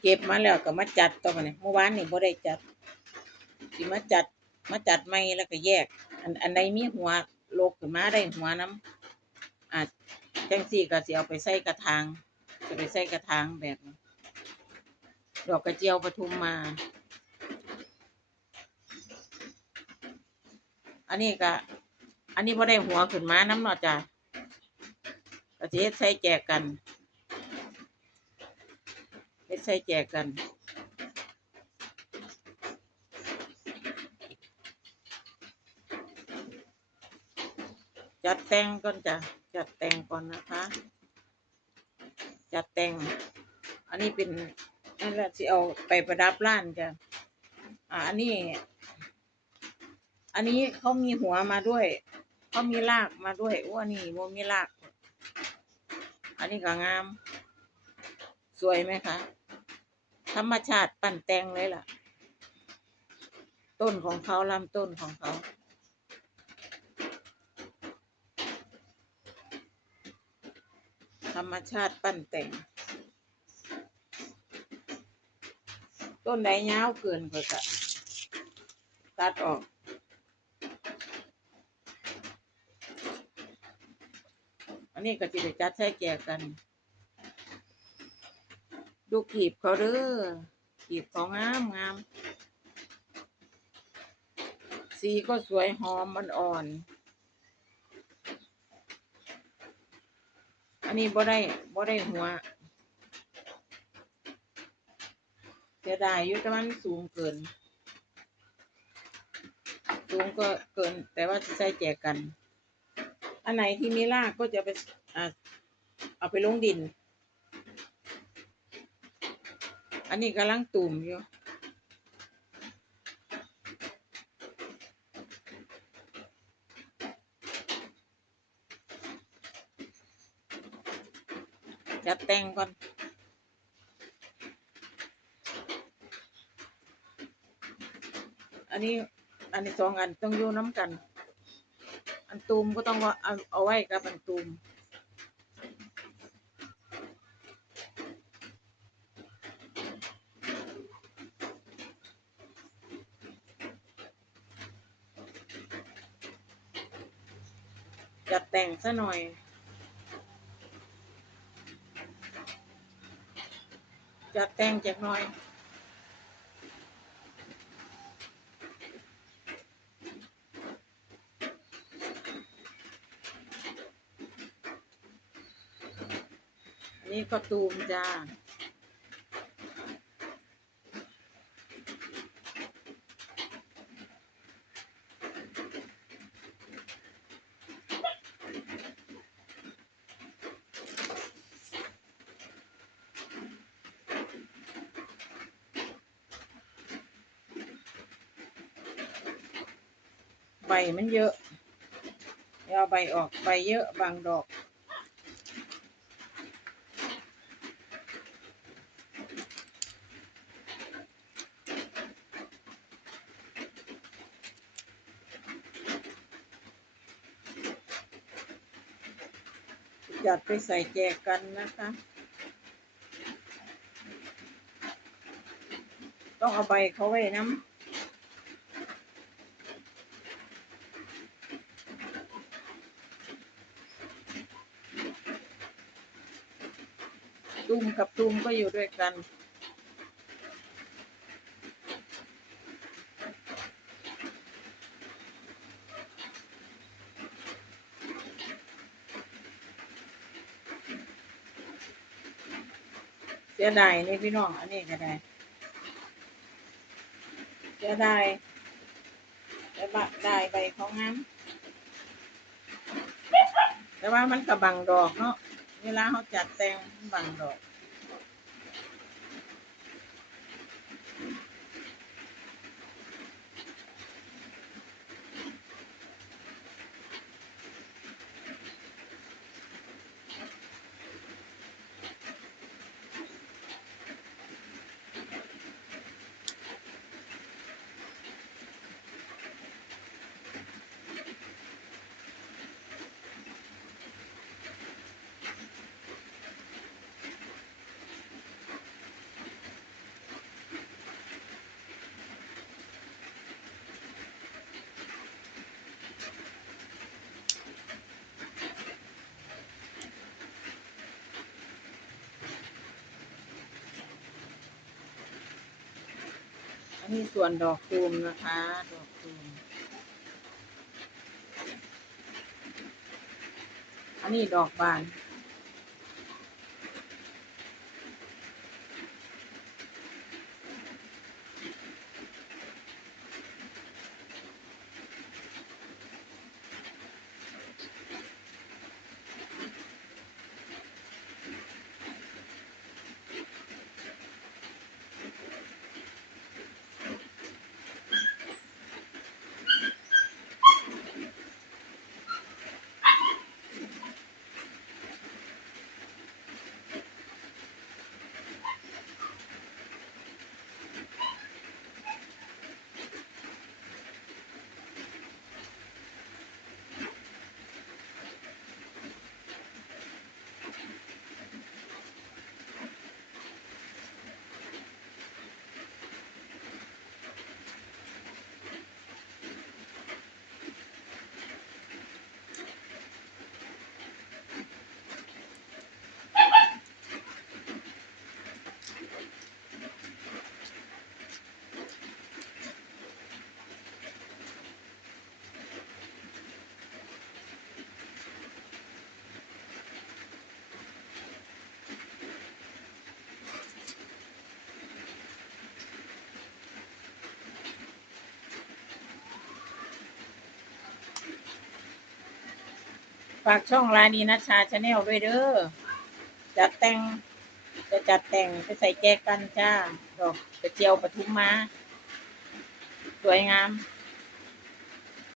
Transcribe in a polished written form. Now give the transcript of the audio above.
เก็บมาแล้วก็มาจัดต่อมาเนี่ยเมื่อวานนี่บ่ได้จัดสิมาจัดใหม่แล้วก็แยกอันใดมีหัวโลกขึ้นมาได้หัวน้ำจังซี่ก็สิเอาไปใส่กระถางจะไปใส่กระถางแบบดอกกระเจียวปทุมมาอันนี้ก็อันนี้บ่ได้หัวขึ้นมาน้ำเนาะจ้ะก็สิเฮ็ดใส่แจกกันเฮ็ดใส่แจกกันจัดแต่งก่อนจ้ะจัดแต่งก่อนนะคะจัดแต่งอันนี้เป็นนั่นแหละสิเอาไปประดับร้านจ้ะอันนี้เขามีหัวมาด้วยเขามีรากมาด้วยว่านี่โมมีรากอันนี้ก็งามสวยไหมคะธรรมชาติปั้นแต่งเลยล่ะต้นของเขาลำต้นของเขาธรรมชาติปั้นแต่งต้นใดยาวเกินก็จะตัดออกอันนี้ก็จะได้จัดใช้แจกกันดูกีบเขาเด้อกีบเขางามงามสีก็สวยหอมมันอ่อนอันนี้บ่ได้หัวเสียดายอยู่แต่มันสูงเกินสูงก็เกินแต่ว่าจะใช้แจกกันอันไหนที่มีรากก็จะไปเอาไปลงดินอันนี้กำลังตุ่มอยู่จัดแต่งก่อนอันนี้สองอันต้องอยู่น้ำกันอันตูมก็ต้องเอาไว้กับอันตูมจัดแต่งซะหน่อยจัดแต่งจากหน่อยอันนี้ก็ตูมจ้าใบมันเยอะเอาใบออกใบเยอะบางดอกจัดไปใส่แจกกันนะคะต้องเอาใบเขาไว้น้ำตูมกับตูมก็อยู่ด้วยกันเสียดายนี่พี่น้องอันนี้ก็ได้เสียดายแต่ได้ใบเขางามแต่ว่ามันก็บังดอกเนาะเวลาเขาจัดแต่งมันบังดอก นนี้ส่วนดอกตูมนะคะดอกตูมอันนี้ดอกบานฝากช่องลานีนัชชาชาแนลด้วยเด้อจัดแต่งจะจัดแต่งไปใส่แจกันจ้าดอกกระเจียวปทุมมาสวยงาม